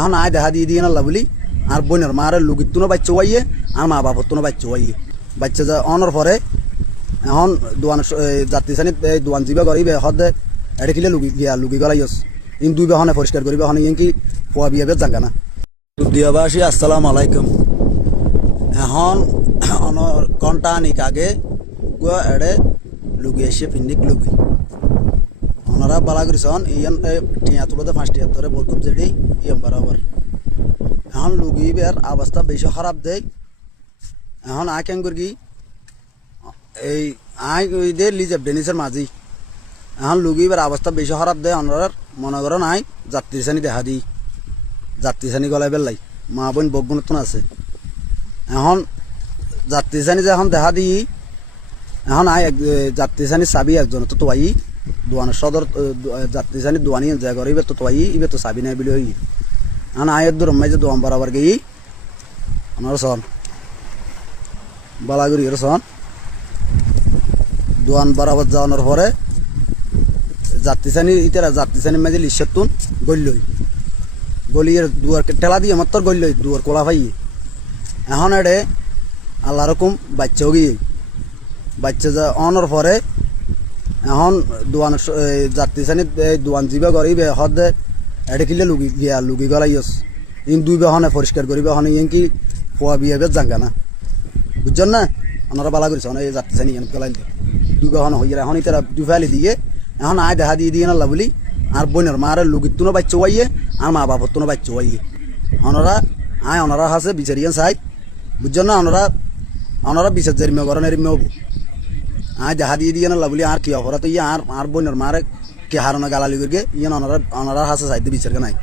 এখন আয় দেখা দিয়ে দিয়ে না বলি আর বোনের মারে লুকিতুনো বাচ্চা হইয়ে আর মা বাপতুনো বাচ্চা হইয়ে বাচ্চা যা অনর পরে এখন দোয়ান যাত্রী শ্রেণী দোয়ান যাবা করিবে হদে এটা কিলে লুকি গলাইস ইন দুই বাহনে পরিষ্কার করিবে হনে ইন কি পোয়া বিয়াবে জাঙ্গা না দিয়াবাসী আসসালামু আলাইকুম এখন অনর ঘন্টা নিক আগে এড়ে লুকি এসে পিন্ডিক লুকি ওনারা বালা করেছেন ইয়ান টিয়া তুলোতে 5 টিয়া ধরে বরকুব জেডি ইয়াম বরাবর এখন লুকিবের অবস্থা বেশি খারাপ দেয় এখন আয় কেন করি এই আয় দে লিজেব ডেনিসের মাঝি এখন লুকিবের অবস্থা বেশি খারাপ দেয় ওনার মনে করেন আয় যাত্রী শ্রেণী দেখা দিই যাত্রী শ্রেণী গলায় বেলাই মা বোন বগুনতন আছে এখন যাত্রী শ্রেণী যখন দেখা দিই এখন আয় যাত্রী শ্রেণীর চাবি একজন তো তোয়াই দোয়ানের সদর যাত্রী শ্রেণী দোয়ানি যা করিবে তো তোয়াই ইবে তো চাবি নাই বলে হই এখন আয়ের দূর যে দোয়ান বরাবর গেই আমার সন বালাগুড়ি সন দোয়ান বরাবর যাওয়ানোর পরে যাত্রী শ্রেণী ইতারা যাত্রী শ্রেণীর মাঝে লিশতুন গল্লই গলিয়ের দুয়ার ঠেলা দিয়ে আমার তোর গল্লই দুয়ার কোলা পাই এখন এডে আল্লাহ রকম বাচ্চাও গিয়ে বাচ্চা যা অনর পরে এখন দোয়ান যাত্রী শ্রেণী দোয়ান যাবা করিবে হদে এটা কিলে লুকি গলাইস ইন দুই বাহনে পরিষ্কার করিবে হনে ইন কি পোয়া বিয়াবে জাঙ্গা না বুঝছেন না ওনারা বালা করেছে এই যাত্রী শ্রেণী গলাই দুই বাহনে হইয়া এখন ইতারা দুই ফালি দিয়ে এখন আয় দেখা দিয়ে দিয়ে না বলি আর বোনের মারে লুকিতুনো বাচ্চা হইয়ে আর মা বাপতুনো বাচ্চা হইয়ে ওনারা হাসে বিচারিয়ান চাই বুঝছেন না ওনারা বিচার জেরিমে করেন এরিমে হবো আয় দেখা দিয়ে না বলি আর কি অপরাধ ইয়ে আর বোনের মারে কে হারানো গালালি করে ইয়ে ওনারা হাসে চাইতে বিচার নাই